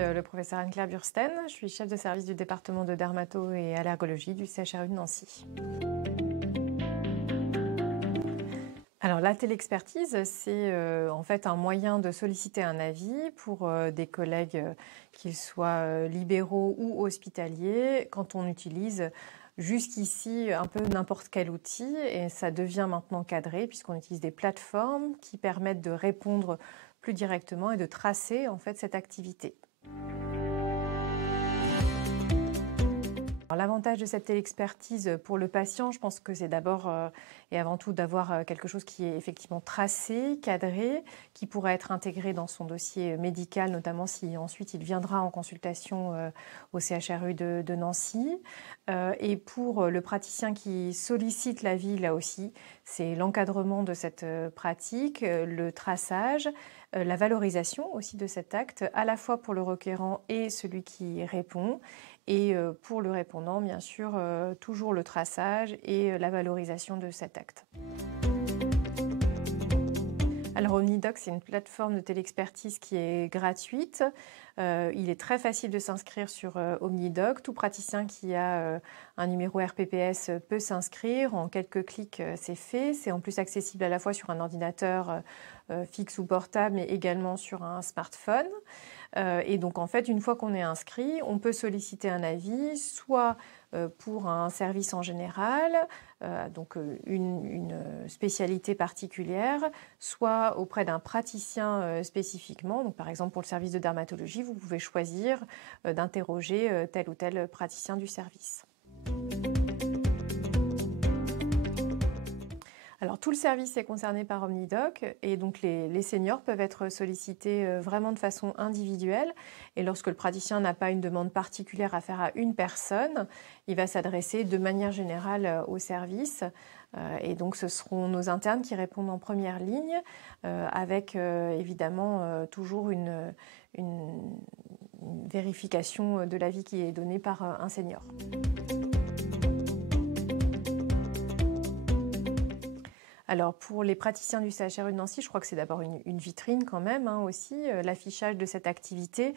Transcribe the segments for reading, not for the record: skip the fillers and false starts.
le professeur Anne-Claire Bursten, je suis chef de service du département de dermato et allergologie du CHRU de Nancy. Alors la télexpertise, c'est en fait un moyen de solliciter un avis pour des collègues, qu'ils soient libéraux ou hospitaliers, quand on utilise jusqu'ici un peu n'importe quel outil, et ça devient maintenant cadré puisqu'on utilise des plateformes qui permettent de répondre plus directement et de tracer en fait cette activité. L'avantage de cette télexpertise pour le patient, je pense que c'est d'abord et avant tout d'avoir quelque chose qui est effectivement tracé, cadré, qui pourra être intégré dans son dossier médical, notamment si ensuite il viendra en consultation au CHRU de Nancy. Et pour le praticien qui sollicite l'avis, là aussi, c'est l'encadrement de cette pratique, le traçage, la valorisation aussi de cet acte, à la fois pour le requérant et celui qui répond. Et pour le répondant, bien sûr, toujours le traçage et la valorisation de cet acte. Alors OmniDoc, c'est une plateforme de télexpertise qui est gratuite. Il est très facile de s'inscrire sur OmniDoc. Tout praticien qui a un numéro RPPS peut s'inscrire. En quelques clics, c'est fait. C'est en plus accessible à la fois sur un ordinateur fixe ou portable, mais également sur un smartphone. Et donc en fait, une fois qu'on est inscrit, on peut solliciter un avis, soit pour un service en général, donc une spécialité particulière, soit auprès d'un praticien spécifiquement. Donc par exemple pour le service de dermatologie, vous pouvez choisir d'interroger tel ou tel praticien du service. Alors tout le service est concerné par OmniDoc et donc les seniors peuvent être sollicités vraiment de façon individuelle, et lorsque le praticien n'a pas une demande particulière à faire à une personne, il va s'adresser de manière générale au service, et donc ce seront nos internes qui répondent en première ligne avec évidemment toujours une vérification de l'avis qui est donné par un senior. Alors pour les praticiens du CHRU de Nancy, je crois que c'est d'abord une vitrine quand même aussi, l'affichage de cette activité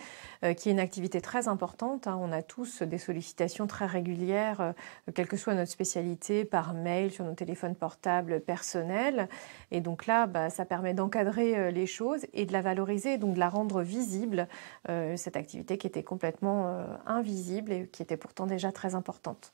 qui est une activité très importante. On a tous des sollicitations très régulières, quelle que soit notre spécialité, par mail, sur nos téléphones portables personnels. Et donc là, ça permet d'encadrer les choses et de la valoriser, donc de la rendre visible, cette activité qui était complètement invisible et qui était pourtant déjà très importante.